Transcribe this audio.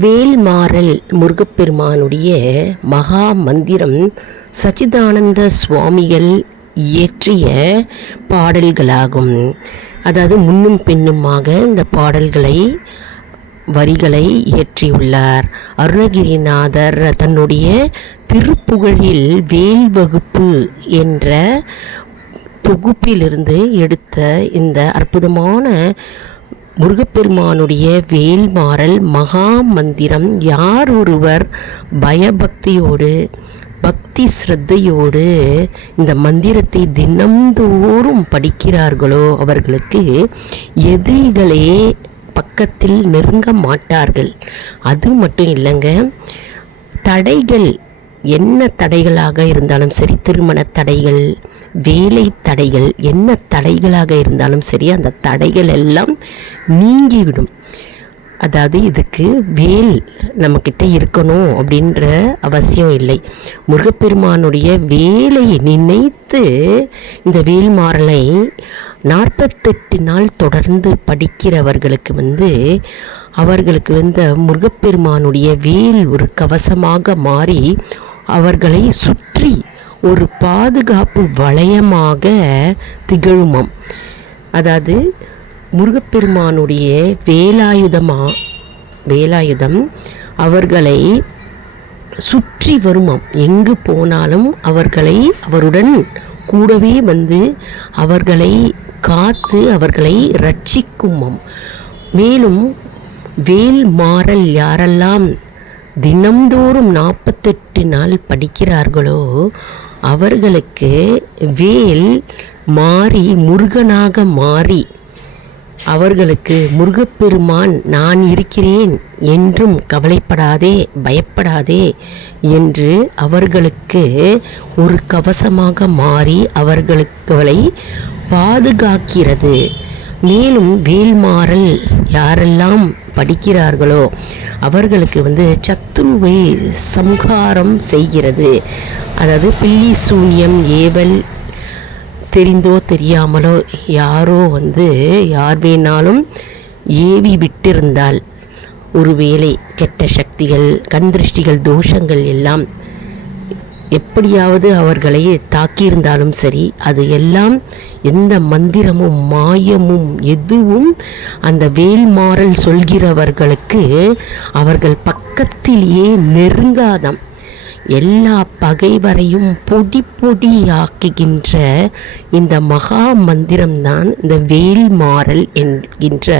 வேல்மாறல் முருகப்பெருமானுடைய மகா மந்திரம் சச்சிதானந்த சுவாமிகள் இயற்றிய பாடல்களாகும். அதாவது முன்னும் பின்னுமாக இந்த வரிகளை இயற்றியுள்ளார். அருணகிரிநாதர் தன்னுடைய திருப்புகழில் வேல் வகுப்பு என்ற தொகுப்பிலிருந்து எடுத்த இந்த அற்புதமான முருகப்பெருமானுடைய வேல்மாறல் மகா மந்திரம் யார் ஒருவர் பயபக்தியோடு பக்தி ஸ்ரத்தையோடு இந்த மந்திரத்தை தினம்தோறும் படிக்கிறார்களோ அவர்களுக்கு எதிரிகளே பக்கத்தில் நெருங்க மாட்டார்கள். அது மட்டும் இல்லைங்க, தடைகள் என்ன தடைகளாக இருந்தாலும் சரி, திருமண தடைகள், வேலை தடைகள், என்ன தடைகளாக இருந்தாலும் சரி, அந்த தடைகள் எல்லாம் நீங்கிவிடும். அதாவது இதுக்கு வேல் நம்மக்கிட்ட இருக்கணும் அப்படின்ற அவசியம் இல்லை. முருகப்பெருமானுடைய வேலை நினைத்து இந்த வேல்மாறலை 48 நாள் தொடர்ந்து படிக்கிறவர்களுக்கு அவர்களுக்கு முருகப்பெருமானுடைய வேல் ஒரு கவசமாக மாறி அவர்களை சுற்றி ஒரு பாதுகாப்பு வளையமாக திகழுமாம். அதாவது முருகப்பெருமானுடைய வேலாயுதம் அவர்களை சுற்றி வருமாம். எங்கு போனாலும் அவருடன் கூடவே அவர்களை காத்து அவர்களை ரட்சிக்குமாம். மேலும் வேல்மாறல் யாரெல்லாம் தினம்தோறும் 48 நாள் படிக்கிறார்களோ அவர்களுக்கு வேல் மாறி முருகனாக மாறி அவர்களுக்கு முருகப்பெருமான் நான் இருக்கிறேன் என்றும் கவலைப்படாதே பயப்படாதே என்று அவர்களுக்கு ஒரு கவசமாக மாறி அவர்களை பாதுகாக்கிறது. மேலும் வேல்மாறல் யாரெல்லாம் படிக்கிறார்களோ அவர்களுக்கு சத்ருவை சம்ஹாரம் செய்கிறது. அதாவது பில்லி சூன்யம் ஏவல் தெரிந்தோ தெரியாமலோ யாரோ யார் வேணாலும் ஏவி விட்டிருந்தால் ஒருவேளை கெட்ட சக்திகள், கண் திருஷ்டிகள், தோஷங்கள் எல்லாம் எப்படியாவது அவர்களை தாக்கியிருந்தாலும் சரி, அது எல்லாம் எந்த மந்திரமும் மாயமும் எதுவும் அந்த வேல்மாறல் சொல்கிறவர்களுக்கு அவர்கள் பக்கத்திலேயே நெருங்காதாம். எல்லா பகைவரையும் பொடியாக்குகின்ற இந்த மகா மந்திரம்தான் இந்த வேல்மாறல் என்கின்ற